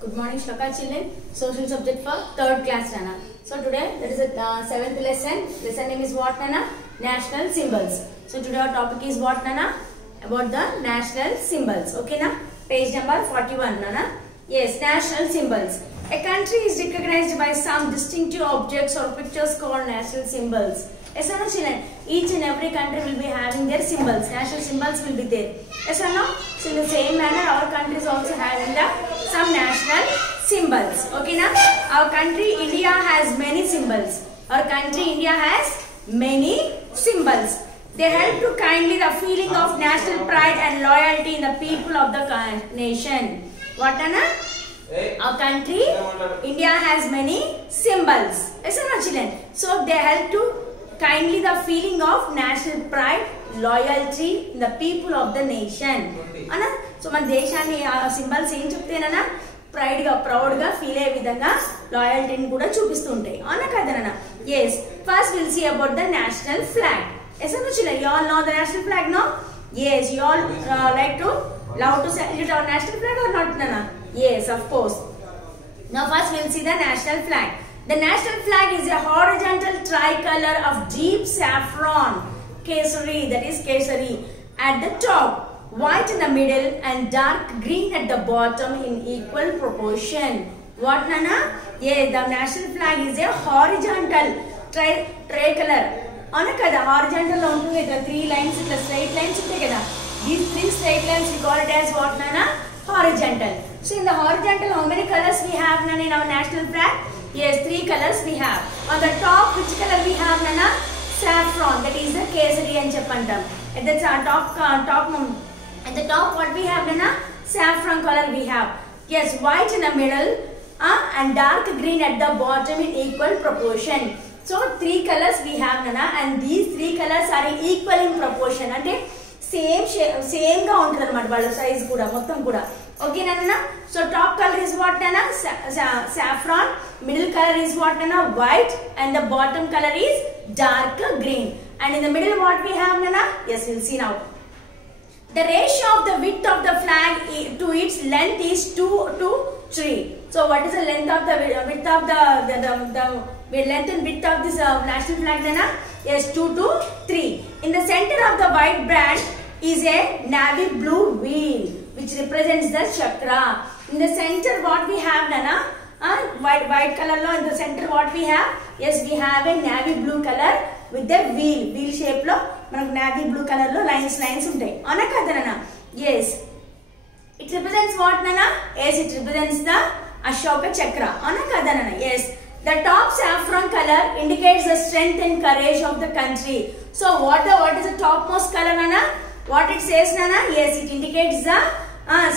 Good morning, Shloka children. Social subject for 3rd class, Nana. So today that is a 7th lesson. Lesson name is what, Nana? National symbols. So today our topic is what, Nana? About the national symbols. Okay, na? Page number 41, Nana. Yes, national symbols. A country is recognized by some distinctive objects or pictures called national symbols. Yes or no, children? Each and every country will be having their symbols. National symbols will be there. Yes or no? So in the same manner, our country is also having some national symbols. Okay, na? Our country India has many symbols. Our country India has many symbols. They help to kindly the feeling of national pride and loyalty in the people of the nation. What, Nana? Our country India has many symbols. Yes or no, children? So they help to kindly the feeling of national pride, loyalty in the people of the nation. Anna, so మన దేశాన్ని symbols ఏం చెప్తేనన్నా pride గా proud గా feel అయ్యే విధంగా లాయల్టీని కూడా చూపిస్తూ ఉంటాయి. అవునా కదనా? yes, first we'll see about the national flag. Yes or no, children? You all know the national flag, no? Yes, you all like to love to salute our national flag or not, Nana? Yes, of course. Now first we'll see the national flag. The national flag is a horizontal tricolor of deep saffron, kesari, that is kesari, at the top, white in the middle and dark green at the bottom in equal proportion. What, Nana? Yeah, the national flag is a horizontal tricolor. Avuna kada, horizontal lo untundi kada, 3 lines, itla straight lines untayi kada. These 3 straight lines we call it as what, Nana? Horizontal. So in the horizontal, how many colors we have, Nana, in our national flag? Yes, 3 colors we have. On the top, which color we have, Nana? Saffron, that is the kesari and chappantam. At the top, what we have, Nana? Saffron color we have. Yes, white in the middle and dark green at the bottom in equal proportion. So 3 colors we have, Nana, and these 3 colors are equal in proportion. And same ga untundi anamata valla size kuda mottham kuda. Okay, Nana? So top color is what, Nana? Saffron. Middle color is what, Nana? White. And the bottom color is dark green. And in the middle what we have, Nana? Yes, we'll see now. The ratio of the width of the flag to its length is 2 to 3. So what is the length of the width of the length and width of this national flag, Nana? Yes, 2 to 3. In the center of the white band is a navy blue wheel, which represents the chakra. In the center what we have, Nana? White color lo in the center what we have? Yes, we have a navy blue color with the wheel shape lo manaku navy blue color lo lines untayi. Avuna kada, Nana? Yes. It represents what, Nana? Yes, it represents the Ashoka chakra. Avuna kada, Nana? Yes. The top saffron color indicates the strength and courage of the country. So what is the topmost color, Nana? What it says, Nana? Yes, it indicates the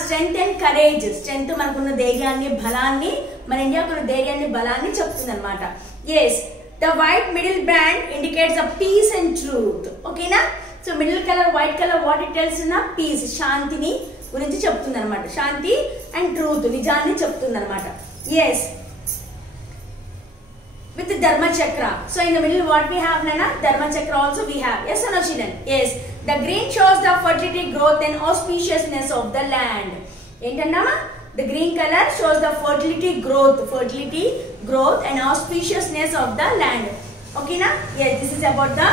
strength and courage. Strength manakunna dhairyanni balanni, mana India kunna dhairyanni balanni cheptundi anamata. Yes, the white middle band indicates the peace and truth. Okay na? So middle color, white color, what it tells, na? Peace, shantini gurinchi cheptundi anamata. Shanti and truth, nijanni cheptundi anamata. Yes. With the Dharma Chakra. So in the middle what we have, Nana? Dharma Chakra also we have. Yes or no, children? Yes. The green shows the fertility, growth and auspiciousness of the land. Entendama? The green color shows the fertility, growth and auspiciousness of the land. Okay, na? Yes, this is about the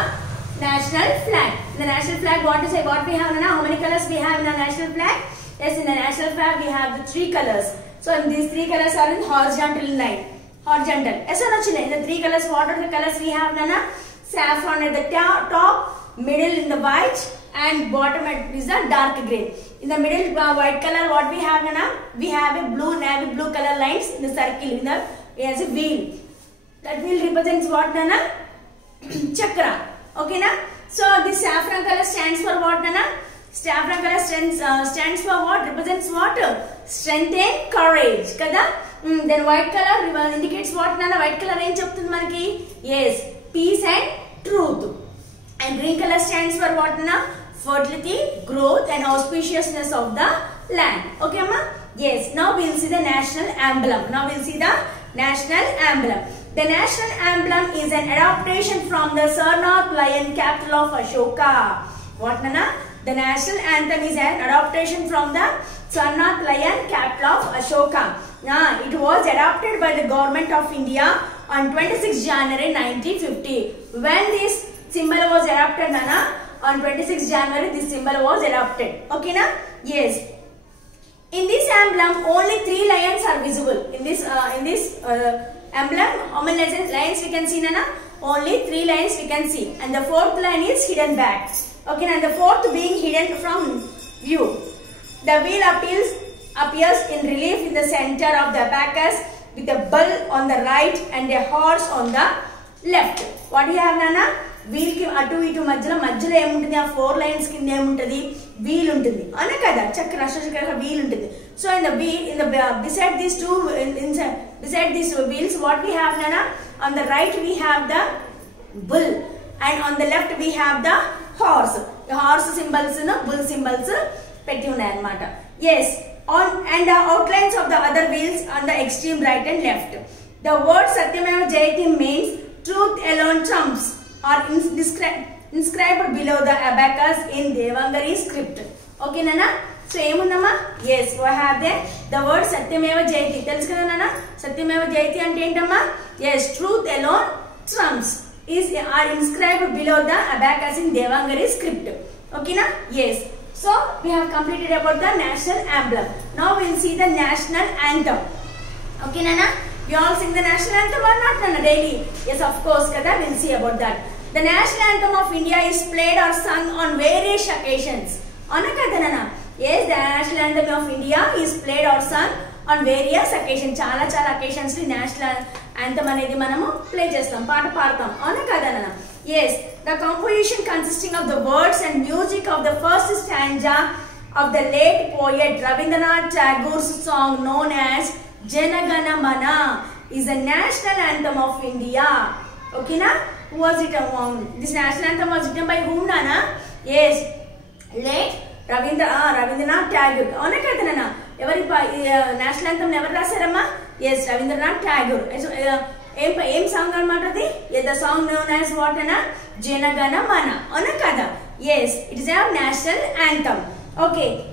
national flag. In the national flag, what to say? What we have, Nana? How many colors we have in the national flag? Yes, in the national flag we have the 3 colors. So in these 3 colors are in horizontal line. Horizontal. Yes or no, children? In the 3 colors, what are the colors we have, Nana? Saffron at the top, middle in the white, and bottom is the dark green. In the middle white color, what we have, Nana? We have a navy blue color lines in the circle. It has a wheel. That wheel represents what, Nana? Chakra. Okay, na? So this saffron color stands for what, Nana? Saffron color stands for what? Represents what? Strength and courage. Kada? Then white color indicates what, Nana? White color em cheptundi manaki? Yes, peace and truth. And green color stands for what, Nana? Fertility, growth and auspiciousness of the land. Okay, ma? Yes. Now we'll see the national emblem. The national emblem is an adaptation from the Sarnath lion, capital of Ashoka. What, Nana? The national anthem is an adaptation from the Sarnath lion, capital of Ashoka. It was adopted by the government of India on 26 January 1950. When this symbol was adopted, Nana, on 26 January this symbol was adopted. Okay, na? Yes. In this emblem, only 3 lions are visible. In this emblem, how many lions we can see, Nana? Only 3 lions we can see, and the 4th lion is hidden back. Okay, and the 4th being hidden from view. The wheel appears in relief in the center of the abacus with a bull on the right and a horse on the left. What do you have, Nana? Wheel ki atu itu majjalo em untundi, aa 4 lines kinde em untadi, wheel untundi ana kada, chakra ashokara wheel untundi. So in the wheel, beside these wheels, what we have, Nana? On the right we have the bull, and on the left we have the horse. The horse symbols, bull symbols petti unnai anamata. Yes, and the outlines of the other wheels on the extreme right and left. The word Satyameva Jayate means truth alone trumps, are inscribed below the abacus in Devangari script. Okay, Nana? So, emundamma? Yes, we have there the word Satyameva Jayate. Telusu kada, Nana? Satyameva Jayate ante entama? Yes, truth alone trumps are inscribed below the abacus in Devangari script. Okay, na? Yes. So, we have completed about the national emblem. Now, we will see the national anthem. Okay, Nana? We all sing the national anthem or not, Nana, daily? Yes, of course, kada, we will see about that. The national anthem of India is played or sung on various occasions. Ana kada, Nana? Yes, the national anthem of India is played or sung on various occasions. Chala occasions ni national anthem anedi manamu play chestam, paata paadtam. Ana kada, Nana? Yes, the composition consisting of the words and music of the first stanza of the late poet Rabindranath Tagore's song known as Jana Gana Mana is the national anthem of India. Okay, na? Who was it among? This national anthem was written by whom, Nana? Yes, late Rabindranath Tagore. Avuna kada, Nana? Evari national anthem never rasaramma? Yes, Rabindranath Tagore. So, em song anamata adi? Yes, the song known as what, Nana? Jana Gana Mana. Avuna kada? Yes, it is a national anthem. Okay.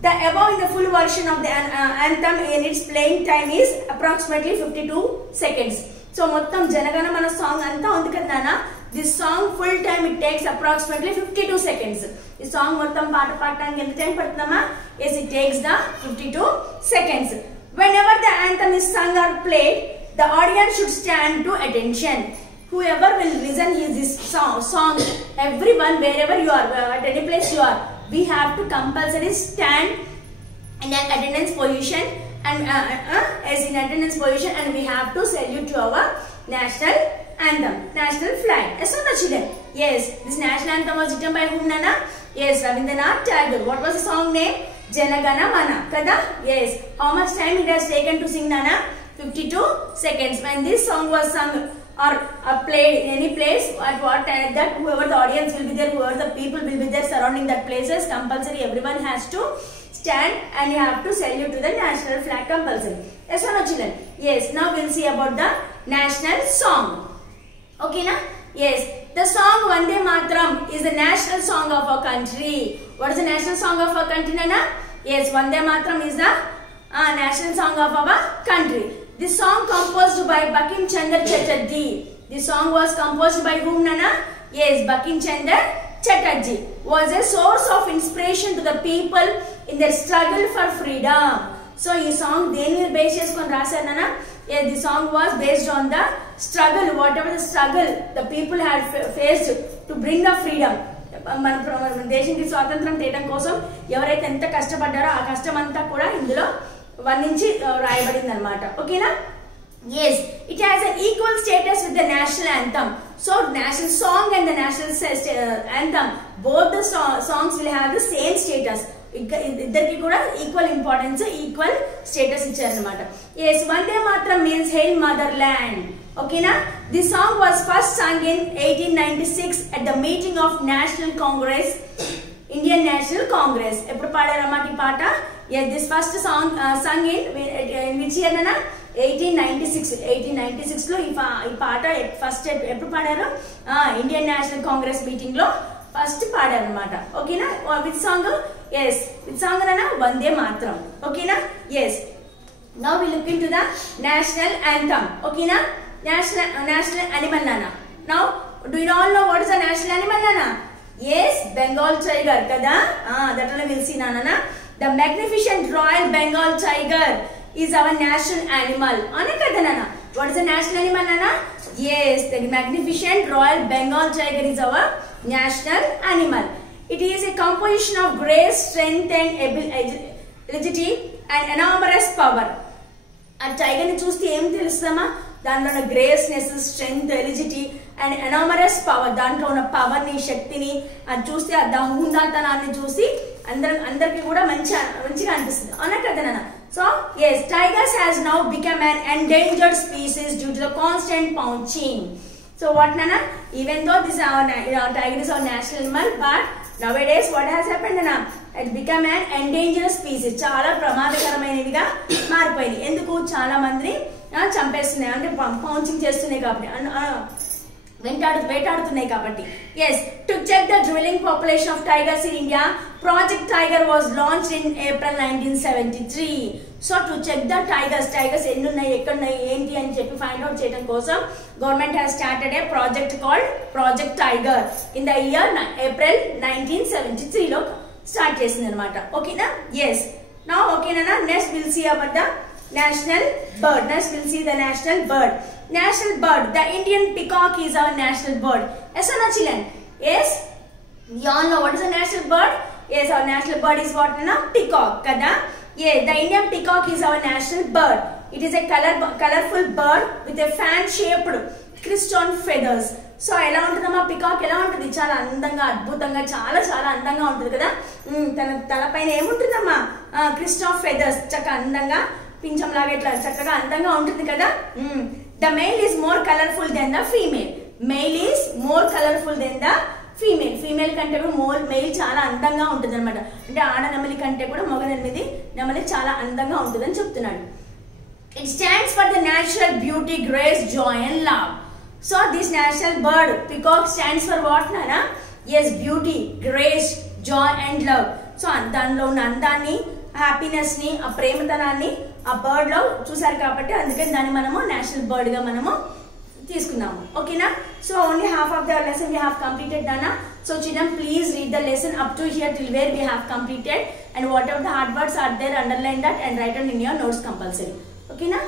The above in the full version of the anthem in its playing time is approximately 52 seconds. So, mottam Janagana Mana song anta undi kada, Nana? This song full time it takes approximately 52 seconds. This song mottam paata paadడానికి ఎంత time పడుతుందమ్మా? Yes, it takes the 52 seconds. Whenever the anthem is sung or played, the audience should stand to attention. Whoever will listen this song, everyone, wherever you are, at any place you are, we have to compulsory stand in an attendance position and and we have to salute to our national anthem, national flag. Yes or no, children? Yes, this national anthem was written by whom, Nana? Yes, Rabindranath Tagore. What was the song name? Jana Gana Mana. Kada? Yes. How much time it has taken to sing, Nana? 52 seconds. When this song was sung or played in any place, at what time, that whoever the audience will be there, whoever the people will be there surrounding that places, compulsory everyone has to stand and you have to salute to the national flag compulsory. Yes or no, children? Yes. Now we will see about the national song. Okay, na? Yes. The song Vande Mataram is the national song of our country. What is the national song of our country, Nana? Yes, Vande Mataram is the national song of our country. This song composed by Bankim Chandra Chatterjee. This song was composed by whom, Nana? Yes, Bankim Chandra Chatterjee was a source of inspiration to the people in their struggle for freedom. So, this song deni base cheskoni rasaru, Nana? Yes, the song was based on the struggle, whatever the struggle the people had faced to bring the freedom. మన దేశానికి స్వాతంత్రం తేయడం కోసం ఎవరైతే ఎంత కష్టపడ్డారో ఆ కష్టం అంతా కూడా ఇందులో వర్ణించి రాయబడింది అన్నమాట. ఓకేనా? Yes, it has an equal status with the national anthem. So, national song and the national anthem, both the songs will have the same status. ఇద్దరికి కూడా ఈక్వల్ ఇంపార్టెన్స్, ఈక్వల్ స్టేటస్ ఇచ్చారన్నమాట. Yes, Vande Mataram means Hail Motherland. ఓకేనా? This song was first sung in 1896 at the meeting of National Congress, Indian National Congress. ఎప్పుడు పాడారన్నమాట ఈ పాట? Yes, this first song sung in which year, Nana? 1896. 1896 లో ఈ పాట first ఎప్పుడు పాడారు? Indian national Congress meeting లో ఫస్ట్ పాడారు అన్నమాట. ఓకేనా? With song yes, which song nana? Vande Mataram. Okay na? Yes. Now we look into the national anthem. Okay na? National animal nana. Now do you all know what is the national animal nana? Yes, Bengal tiger kada. That one we'll see nana. The magnificent Royal Bengal tiger is our national animal. Kada nana. What is the national animal nana? Yes, the magnificent Royal Bengal tiger is our national animal. It is a composition of grace, strength and agility and enormous power. A tiger ni చూస్తే ఏం తెలుస్తమా? దాంట్లో ఉన్న గ్రేస్నెస్, strength, ఎలిజిటీ and ఎనామరస్ power, దాంట్లో ఉన్న power ని, శక్తిని అది చూస్తే ఆ హుందాతనాన్ని చూసి అందరికి కూడా మంచిగా అనిపిస్తుంది. అవునా కదా నాన్న? So yes, tigers has now become an endangered species due to the constant poaching. So what nana? Even though this tiger is our national animal, but nowadays what has happened nana? It become an endangered species. చాలా ప్రమాదకరమైనవిగా మారిపోయింది. ఎందుకు? చాలా మందిని చంపేస్తున్నాయి, అంటే pouching చేస్తున్నాయి కాబట్టి, వేటాడుతున్నాయి కాబట్టి. Yes, to check the dwelling population of tigers in India, Project Tiger was launched in April 1973. So to check the tigers ఎన్ని ఉన్నాయి, ఎక్కడ ఉన్నాయి, ఏంటి అని చెప్పి ఫైండ్ అవుట్ చేయడం కోసం government has started a project called Project Tiger in the year April 1973 లో స్టార్ట్ చేసింది అనమాట. ఓకేనా? Yes. Now ఓకేనా? Next we'll see about the national bird. Next we'll see the national bird. National bird. The Indian peacock is our national bird. Yes or no children? Yes. You all know what is a national bird? Yes, our national bird is what na? Peacock. Kada? Yeah, the Indian peacock is our national bird. It is a colorful bird with a fan-shaped crest on feathers. So ఎలా ఉంటుందమ్మా peacock? ఎలా ఉంటుంది? చాలా అందంగా, అద్భుతంగా, చాలా చాలా అందంగా ఉంటుంది కదా. తన తలపైన ఏముంటుందమ్మా? Christ of feathers. చక్కగా అందంగా పింఛం లాగా ఇట్లా చక్కగా అందంగా ఉంటుంది కదా. The male is more colorful than the female. Male is more colorful than the female. Female కంటే కూడా మేల్ చాలా అందంగా ఉంటుంది అనమాట. అంటే ఆడ నెమలి కంటే కూడా మగ నెమలి చాలా అందంగా ఉంటుంది అని చెప్తున్నాడు. It stands for the natural beauty, grace, joy and love. So this national bird peacock stands for what nana? Yes, beauty, grace, joy and love. So దానిలో ఉన్న అందాన్ని, హ్యాపీనెస్ ని, ఆ ప్రేమతనాన్ని ఆ బర్డ్ లో చూసారు కాబట్టి అందుకని దాన్ని మనము నేషనల్ బర్డ్ గా మనము తీసుకున్నాము. ఓకేనా? So only half of the lesson we have completed Dana. So children, please read the lesson up to here till where we have completed, and whatever the hard words are there, underline that and write it in your notes compulsory. Okay na?